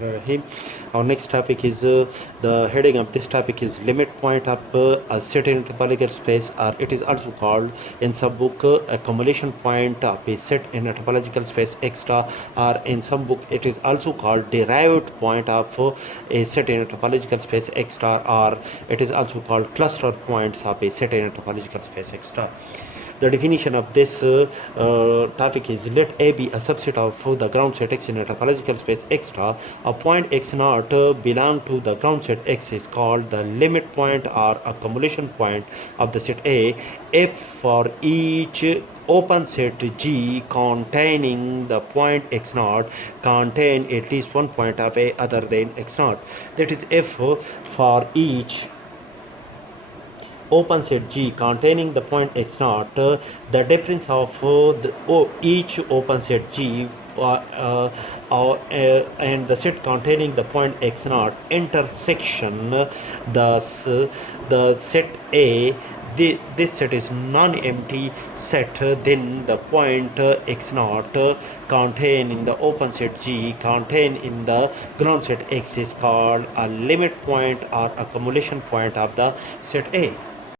Rahim. Our next topic is the heading of this topic is limit point of a set in topological space, or it is also called in some book accumulation point of a set in a topological space X star, or in some book it is also called derived point of a set in a topological space X star, or it is also called cluster points of a set in a topological space X star. The definition of this topic is: let A be a subset of the ground set X in a topological space X star. A point X naught belong to the ground set X is called the limit point or accumulation point of the set A if for each open set G containing the point X naught contain at least one point of A other than X naught. That is, if for each open set G containing the point X naught, the difference of each open set G and the set containing the point X naught intersection the set A. This set is non-empty set, then the point X naught contained in the open set G contained in the ground set X is called a limit point or accumulation point of the set A.